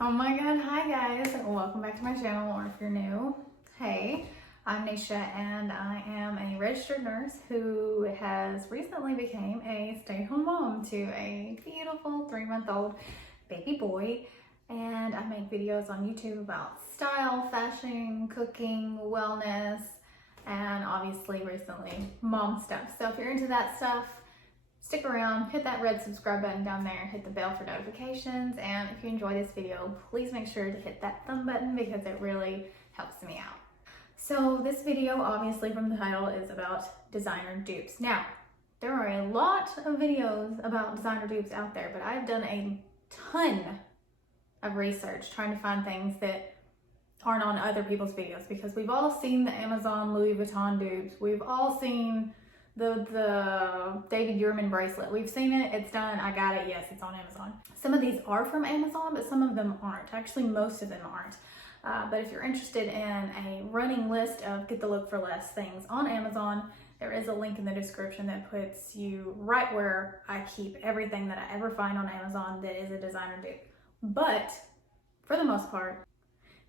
Oh my god, hi guys, welcome back to my channel, or if you're new, hey, I'm Nisha and I am a registered nurse who has recently became a stay-at-home mom to a beautiful 3-month-old baby boy, and I make videos on YouTube about style, fashion, cooking, wellness, and obviously recently mom stuff. So if you're into that stuff, stick around, hit that red subscribe button down there, hit the bell for notifications, and if you enjoy this video, please make sure to hit that thumb button because it really helps me out. So this video, obviously from the title, is about designer dupes. Now, there are a lot of videos about designer dupes out there, but I've done a ton of research trying to find things that aren't on other people's videos, because we've all seen the Amazon Louis Vuitton dupes. We've all seen the David Yurman bracelet. We've seen it, it's done, I got it, yes, it's on Amazon. Some of these are from Amazon, but some of them aren't. Actually, most of them aren't. But if you're interested in a running list of get the look for less things on Amazon, there is a link in the description that puts you right where I keep everything that I ever find on Amazon that is a designer dupe. But for the most part,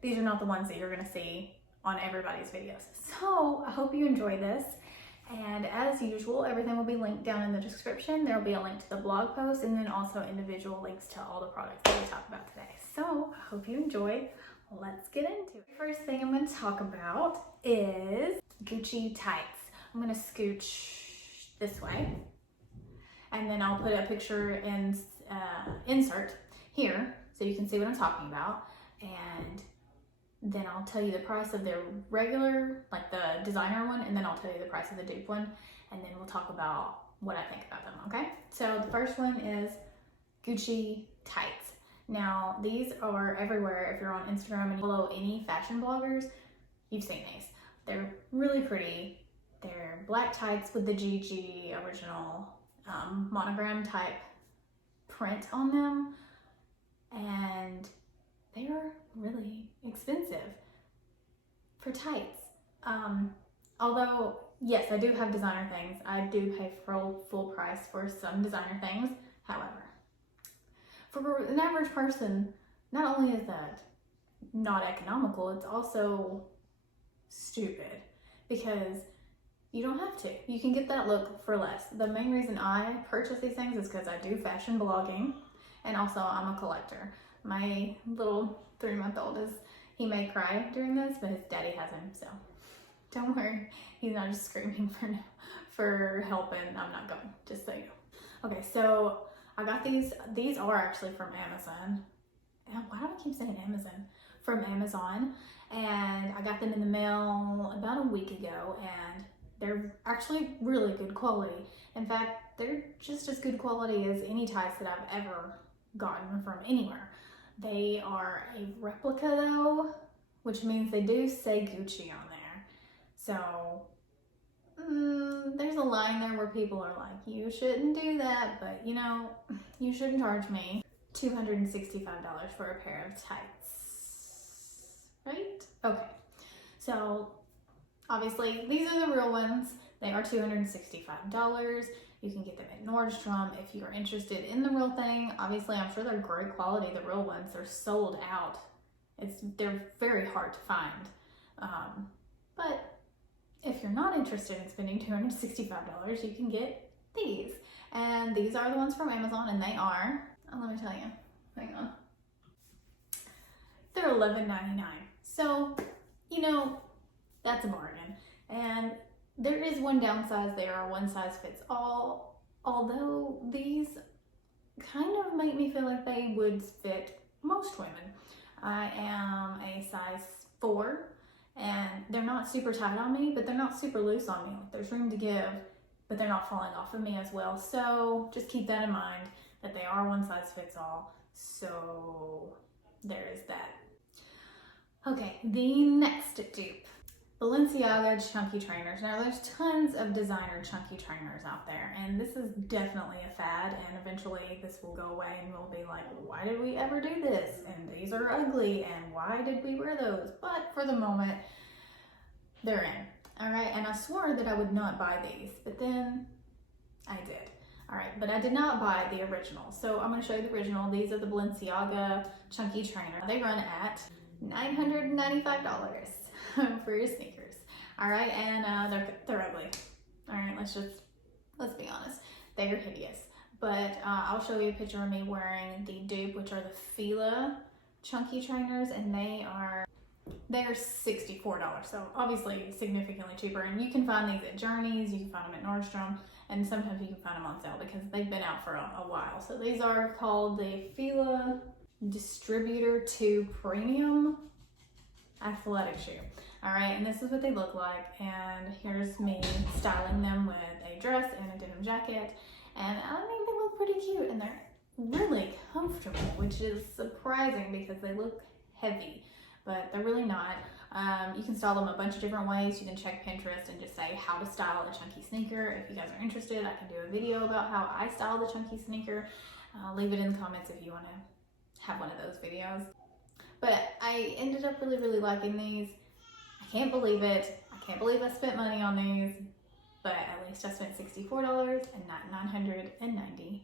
these are not the ones that you're gonna see on everybody's videos. So I hope you enjoy this. And as usual, everything will be linked down in the description. There will be a link to the blog post and then also individual links to all the products that we talk about today. So I hope you enjoy. Let's get into it. First thing I'm going to talk about is Gucci tights. I'm going to scooch this way, and then I'll put a picture in insert here so you can see what I'm talking about. And then I'll tell you the price of their regular, like the designer one, and then I'll tell you the price of the dupe one, and then we'll talk about what I think about them, okay? So the first one is Gucci tights. Now, these are everywhere. If you're on Instagram and you follow any fashion bloggers, you've seen these. They're really pretty. They're black tights with the GG original monogram type print on them, and they are really expensive for tights. Although, yes, I do have designer things. I do pay full price for some designer things. However, for an average person, not only is that not economical, it's also stupid, because you don't have to. You can get that look for less. The main reason I purchase these things is because I do fashion blogging, and also I'm a collector. My little 3-month-old he may cry during this, but his daddy has him, so don't worry. He's not just screaming for help, and I'm not going, just so you know. Okay, so I got these. These are actually from Amazon. Why do I keep saying Amazon? From Amazon, and I got them in the mail about a week ago, and they're actually really good quality. In fact, they're just as good quality as any tights that I've ever gotten from anywhere. They are a replica though, which means they do say Gucci on there. So there's a line there where people are like, you shouldn't do that, but you know, you shouldn't charge me $265 for a pair of tights, right? Okay, so obviously these are the real ones. They are $265. You can get them at Nordstrom if you're interested in the real thing. Obviously, I'm sure they're great quality. The real ones, they're sold out. They're very hard to find. But if you're not interested in spending $265, you can get these. And these are the ones from Amazon, and they are, let me tell you, hang on. They're $11.99. So, you know, that's a bargain. And there is one downside. They are one size fits all, although these kind of make me feel like they would fit most women. I am a size 4, and they're not super tight on me, but they're not super loose on me. There's room to give, but they're not falling off of me as well. So just keep that in mind, that they are one size fits all. So there is that. Okay, the next dupe. Balenciaga chunky trainers. Now there's tons of designer chunky trainers out there, and this is definitely a fad, and eventually this will go away and we'll be like, why did we ever do this? And these are ugly, and why did we wear those? But for the moment, they're in. All right, and I swore that I would not buy these, but then I did. All right, but I did not buy the original. So I'm gonna show you the original. These are the Balenciaga chunky trainer. They run at $995 for your sneakers. All right, and they're ugly. All right, let's be honest. They are hideous. But I'll show you a picture of me wearing the dupe, which are the Fila chunky trainers, and they are $64. So obviously significantly cheaper. And you can find these at Journeys, you can find them at Nordstrom, and sometimes you can find them on sale because they've been out for a while. So these are called the Fila Distributor 2 Premium Athletic Shoe. All right, and this is what they look like. And here's me styling them with a dress and a denim jacket. And I mean, they look pretty cute and they're really comfortable, which is surprising because they look heavy, but they're really not. You can style them a bunch of different ways. You can check Pinterest and just say how to style a chunky sneaker. If you guys are interested, I can do a video about how I style the chunky sneaker. Leave it in the comments if you want to have one of those videos. But I ended up really liking these. I can't believe it. I can't believe I spent money on these, but at least I spent $64 and not $995.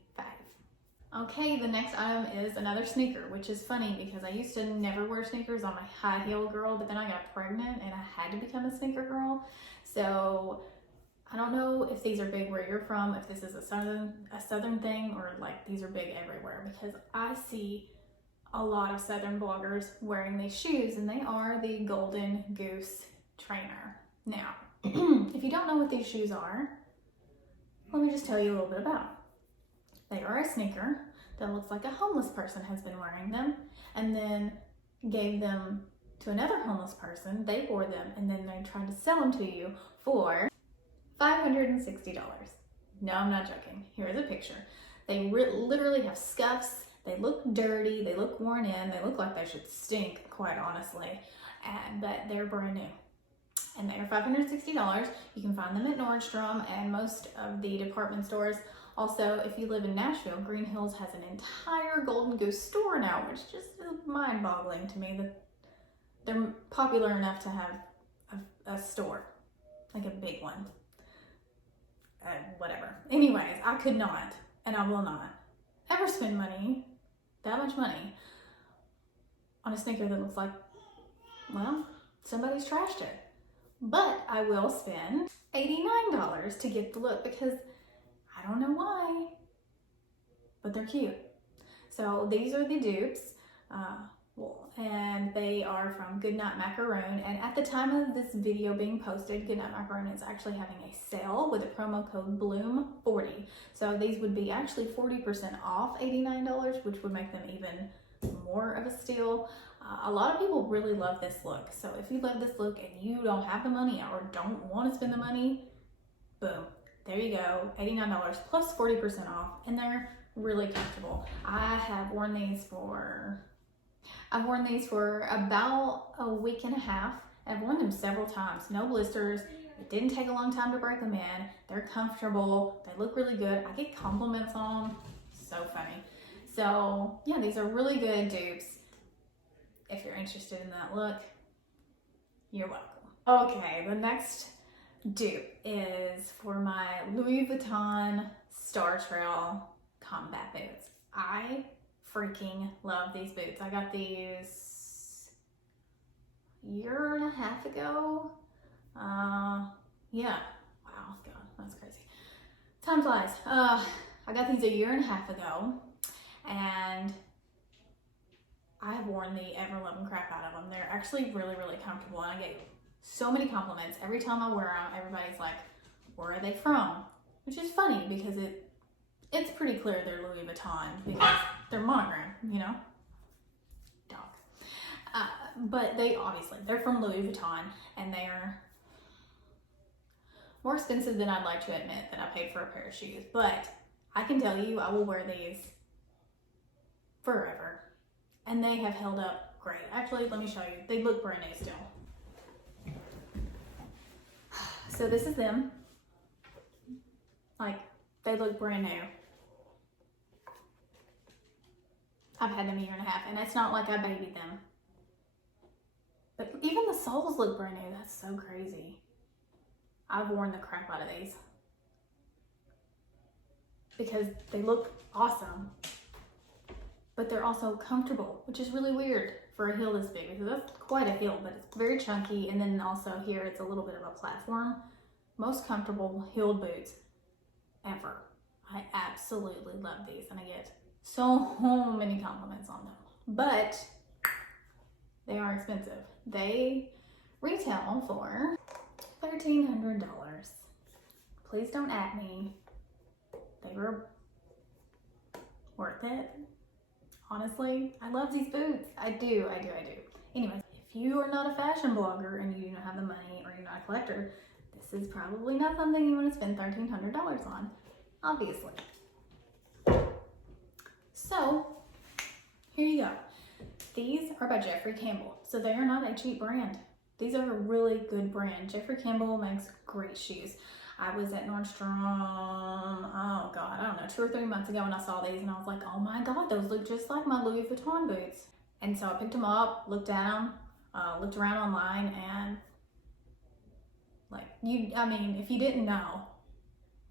Okay, the next item is another sneaker, which is funny because I used to never wear sneakers. I'm a high heel girl, but then I got pregnant and I had to become a sneaker girl. So I don't know if these are big where you're from, if this is a southern thing, or like these are big everywhere, because I see a lot of southern bloggers wearing these shoes, and they are the Golden Goose trainer. Now, if you don't know what these shoes are, let me just tell you a little bit about them. They are a sneaker that looks like a homeless person has been wearing them and then gave them to another homeless person. They wore them and then they tried to sell them to you for $560. No, I'm not joking. Here is a picture. They literally have scuffs. They look dirty. They look worn in. They look like they should stink, quite honestly. But they're brand new. And they are $560. You can find them at Nordstrom and most of the department stores. Also, if you live in Nashville, Green Hills has an entire Golden Goose store now, which just is mind-boggling to me that they're popular enough to have a store, like a big one. Whatever. Anyways, I could not, and I will not, ever spend money, that much money, on a sneaker that looks like, well, somebody's trashed it. But I will spend $89 to get the look because I don't know why, but they're cute. So these are the dupes, and they are from Goodnight Macaroon. And at the time of this video being posted, Goodnight Macaroon is actually having a sale with a promo code BLOOM40. So these would be actually 40% off $89, which would make them even more of a steal. A lot of people really love this look. So if you love this look and you don't have the money or don't want to spend the money, boom. There you go, $89 plus 40% off, and they're really comfortable. I've worn these for about a week and a half. I've worn them several times, no blisters. It didn't take a long time to break them in. They're comfortable, they look really good. I get compliments on them, so funny. So yeah, these are really good dupes. If you're interested in that look, you're welcome. Okay, the next dupe is for my Louis Vuitton Star Trail combat boots. I freaking love these boots. I got these a year and a half ago. Yeah, wow, God, that's crazy. Time flies. I got these a year and a half ago, and I have worn the ever-loving crap out of them. They're actually really comfortable, and I get so many compliments. Every time I wear them, everybody's like, where are they from? Which is funny because it's pretty clear they're Louis Vuitton because they're monogram, you know? Dog. But they're from Louis Vuitton, and they are more expensive than I'd like to admit that I paid for a pair of shoes. But I can tell you, I will wear these forever. And they have held up great. Actually, let me show you. They look brand new still. So this is them. Like, they look brand new. I've had them a year and a half, and it's not like I babied them. But even the soles look brand new. That's so crazy. I've worn the crap out of these. because they look awesome, but they're also comfortable, which is really weird for a heel this big, because that's quite a heel, but it's very chunky. And then also here, it's a little bit of a platform. Most comfortable heeled boots ever. I absolutely love these, and I get so many compliments on them, but they are expensive. They retail for $1,300. Please don't at me. They were worth it. Honestly, I love these boots. I do. Anyway, if you are not a fashion blogger and you don't have the money, or you're not a collector, this is probably not something you want to spend $1,300 on, obviously. So, here you go. These are by Jeffrey Campbell. So they are not a cheap brand. These are a really good brand. Jeffrey Campbell makes great shoes. I was at Nordstrom, oh God, I don't know, 2 or 3 months ago, and I saw these and I was like, oh my God, those look just like my Louis Vuitton boots. And so I picked them up, looked at them, looked around online, and like, if you didn't know,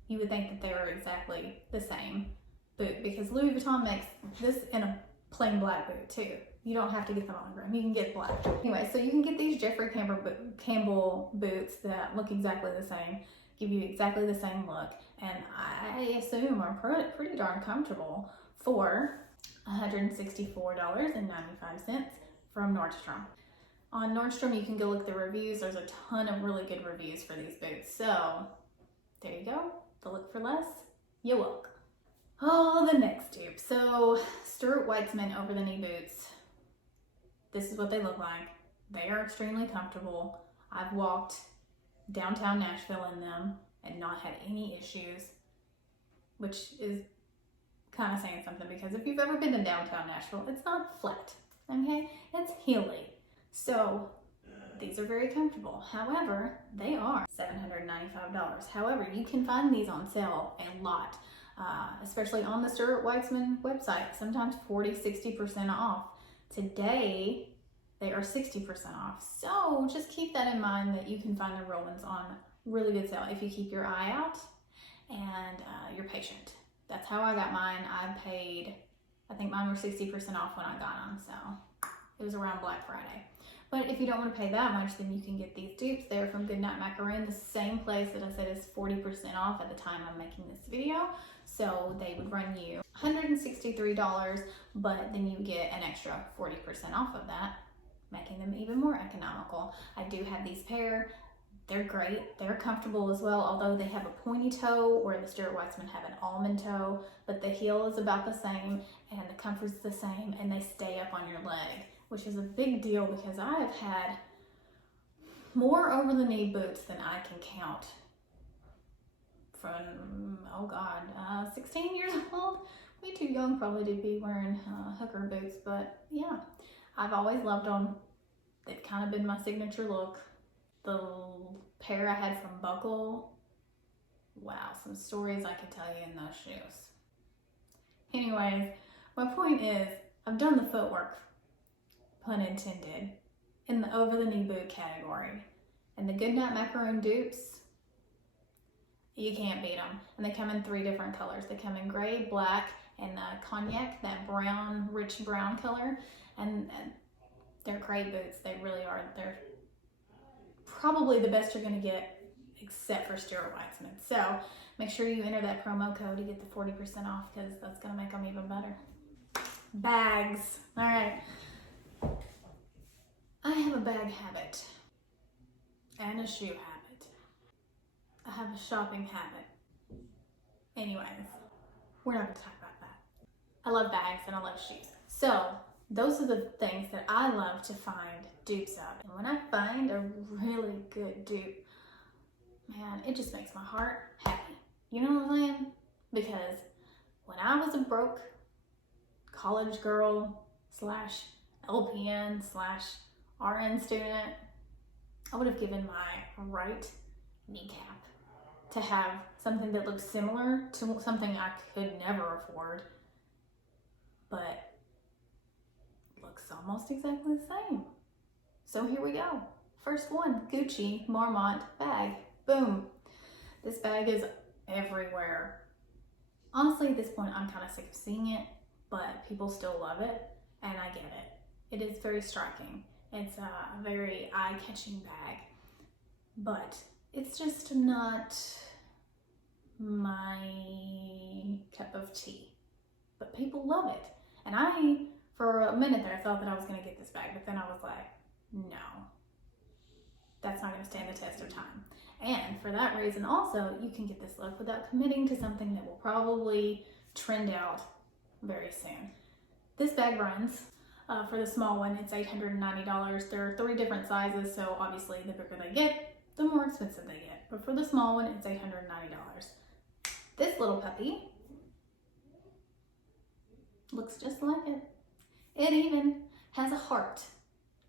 you would think that they were exactly the same boot, because Louis Vuitton makes this in a plain black boot too. You don't have to get the monogram, you can get black. Anyway, so you can get these Jeffrey Campbell boots that look exactly the same, give you exactly the same look, and I assume are pretty darn comfortable for $164.95 from Nordstrom. On Nordstrom, you can go look at the reviews. There's a ton of really good reviews for these boots. So there you go. The look for less, you're welcome. Oh, the next dupe. So Stuart Weitzman over the knee boots. This is what they look like. They are extremely comfortable. I've walked downtown Nashville in them and not had any issues, which is kind of saying something, because if you've ever been to downtown Nashville, it's not flat, okay? It's hilly. So these are very comfortable. However, they are $795. However, you can find these on sale a lot, especially on the Stuart Weitzman website, sometimes 40–60% off. Today, they are 60% off. So just keep that in mind, that you can find the real ones on really good sale if you keep your eye out and you're patient. That's how I got mine. I think mine were 60% off when I got them, so it was around Black Friday. But if you don't want to pay that much, then you can get these dupes. They're from Goodnight Macaroon, the same place that I said is 40% off at the time I'm making this video. So they would run you $163, but then you get an extra 40% off of that, making them even more economical. I do have these pair. They're great. They're comfortable as well, although they have a pointy toe, where the Stuart Weitzman have an almond toe, but the heel is about the same and the comfort's the same, and they stay up on your leg, which is a big deal, because I have had more over the knee boots than I can count from, 16 years old. Way too young probably to be wearing hooker boots, but yeah, I've always loved them. They've kind of been my signature look. The pair I had from Buckle, wow, some stories I could tell you in those shoes. Anyways, my point is, I've done the footwork, pun intended, in the over-the-knee boot category. And the Goodnight Macaroon dupes, you can't beat them. And they come in 3 different colors. They come in gray, black, and cognac, that brown, rich brown color. And they're great boots. They really are. They're probably the best you're going to get, except for Stuart Weitzman. So make sure you enter that promo code to get the 40% off, because that's going to make them even better. Bags. All right. I have a bag habit and a shoe habit. I have a shopping habit. Anyways, we're not going to talk about that. I love bags and I love shoes. So those are the things that I love to find dupes of. And when I find a really good dupe, man, it just makes my heart happy. You know what I'm saying? Because when I was a broke college girl slash LPN slash RN student, I would have given my right kneecap to have something that looked similar to something I could never afford, but looks almost exactly the same. So here we go. First one, Gucci Marmont bag. Boom. This bag is everywhere Honestly, at this point, I'm kind of sick of seeing it, but people still love it, and I get it. It is very striking. It's a very eye-catching bag, but it's just not my cup of tea. But people love it. And I, for a minute there, thought that I was going to get this bag, but then I was like, no, that's not going to stand the test of time. And for that reason also, you can get this look without committing to something that will probably trend out very soon. This bag runs, for the small one, it's $890. There are 3 different sizes, so obviously the bigger they get, the more expensive they get. But for the small one, it's $890. This little puppy looks just like it. It even has a heart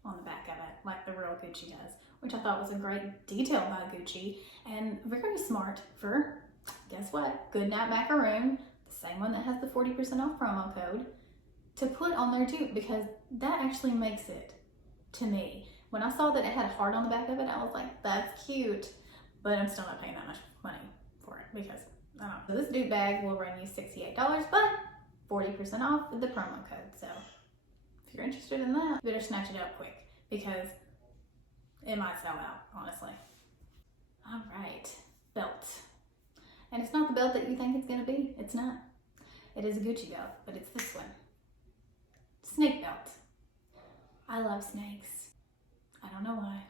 on the back of it, like the real Gucci does, which I thought was a great detail by Gucci, and very smart for, guess what, Goodnight Macaroon, the same one that has the 40% off promo code, to put on there too, because that actually makes it, to me. When I saw that it had a heart on the back of it, I was like, that's cute, but I'm still not paying that much money for it, because I don't know. So this dude bag will run you $68, but 40% off with the promo code, so if you're interested in that, you better snatch it up quick, because it might sell out, honestly. All right, belt. And it's not the belt that you think it's gonna be. It's not. It is a Gucci belt, but it's this one. Snake belt. I love snakes. I don't know why.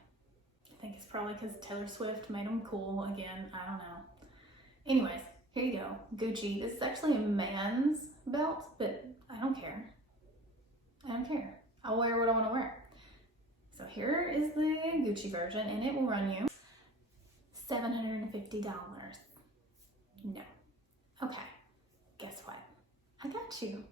I think it's probably because Taylor Swift made them cool again. I don't know. Anyways, here you go. Gucci. This is actually a man's belt, but I don't care. I don't care. I'll wear what I want to wear. So here is the Gucci version, and it will run you $750. No. Okay, guess what? I got you.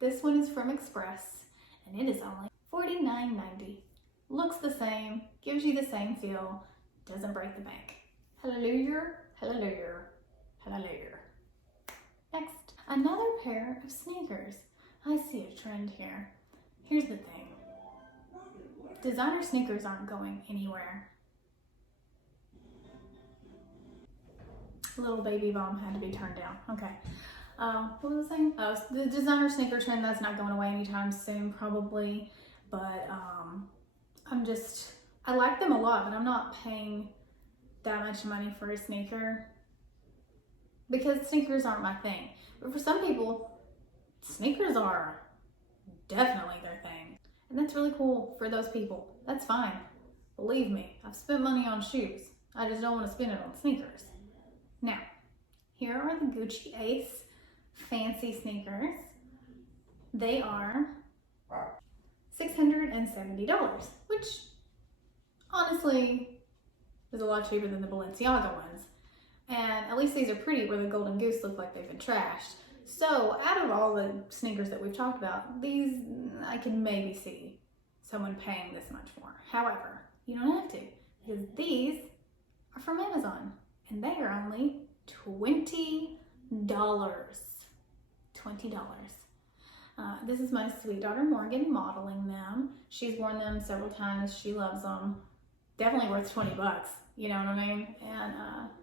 This one is from Express, and it is only $49.90. Looks the same, gives you the same feel, doesn't break the bank. Hallelujah, hallelujah, hallelujah. Next, another pair of sneakers. I see a trend here. Here's the thing. Designer sneakers aren't going anywhere. Little baby bomb had to be turned down. Okay. What was I saying? Oh, the designer sneaker trend, that's not going away anytime soon, probably. But I like them a lot, but I'm not paying that much money for a sneaker because sneakers aren't my thing. But for some people, sneakers are definitely their thing. And that's really cool for those people. That's fine. Believe me, I've spent money on shoes. I just don't want to spend it on sneakers. Now, here are the Gucci Ace fancy sneakers. They are $670, which honestly is a lot cheaper than the Balenciaga ones. And at least these are pretty, where the Golden Goose look like they've been trashed. So out of all the sneakers that we've talked about, these I can maybe see someone paying this much for. However, you don't have to, because these are from Amazon and they are only $20. $20. This is my sweet daughter Morgan modeling them. She's worn them several times. She loves them. Definitely worth 20 bucks. You know what I mean? And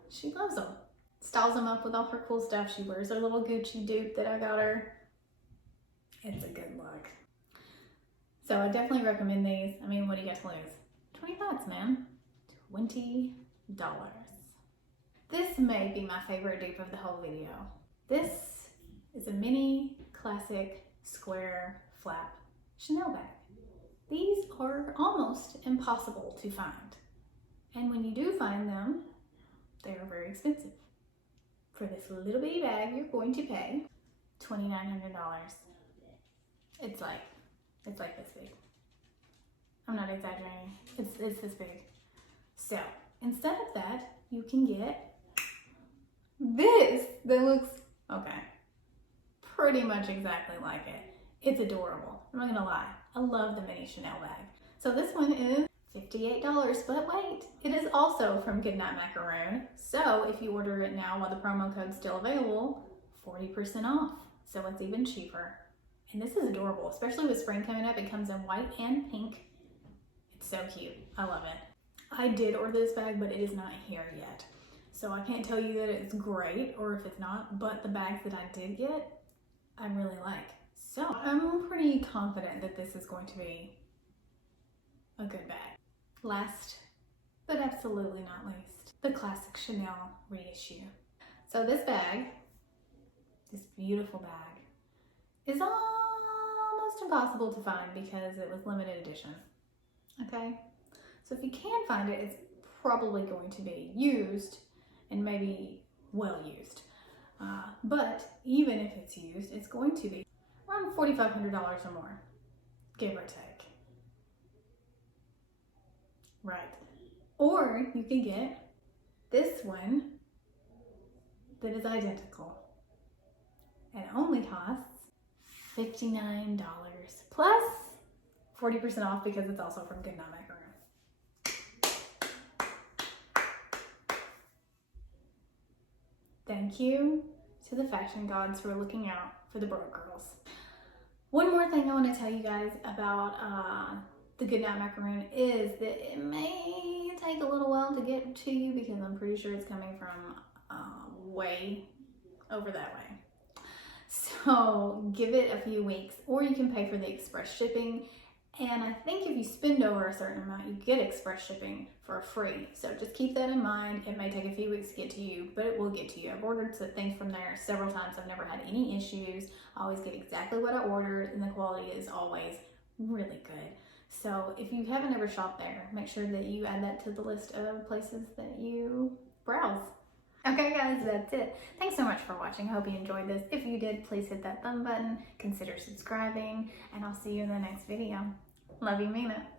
she loves them. Styles them up with all her cool stuff. She wears her little Gucci dupe that I got her. It's a good look. So I definitely recommend these. I mean, what do you got to lose? 20 bucks, man. $20. This may be my favorite dupe of the whole video. This is a mini classic square flap Chanel bag. These are almost impossible to find. And when you do find them, they are very expensive. For this little bitty bag, you're going to pay $2,900. It's like this big. I'm not exaggerating. It's this big. So instead of that, you can get this that looks, okay, pretty much exactly like it. It's adorable. I'm not gonna lie. I love the mini Chanel bag. So this one is $58, but wait, it is also from Goodnight Macaroon. So if you order it now while the promo code's still available, 40% off. So it's even cheaper. And this is adorable, especially with spring coming up. It comes in white and pink. It's so cute. I love it. I did order this bag, but it is not here yet. So I can't tell you that it's great or if it's not, but the bags that I did get, I really like. So I'm pretty confident that this is going to be a good bag. Last, but absolutely not least, the classic Chanel reissue. So this bag, this beautiful bag, is almost impossible to find because it was limited edition. Okay? So if you can find it, it's probably going to be used and maybe well used. But even if it's used, it's going to be around $4,500 or more, give or take. Right. Or you can get this one that is identical and only costs $59 plus 40% off because it's also from Good Night Macaroon. Thank you to the fashion gods for looking out for the broke girls. One more thing I want to tell you guys about the Good Night Macaroon is that it may take a little while to get to you because I'm pretty sure it's coming from way over that way. So give it a few weeks, or you can pay for the express shipping. And I think if you spend over a certain amount, you get express shipping for free. So just keep that in mind. It may take a few weeks to get to you, but it will get to you. I've ordered things from there several times. I've never had any issues. I always get exactly what I ordered, and the quality is always really good. So if you haven't ever shopped there, make sure that you add that to the list of places that you browse. Okay guys, that's it. Thanks so much for watching. I hope you enjoyed this. If you did, please hit that thumb button, consider subscribing, and I'll see you in the next video. Love you, mean it.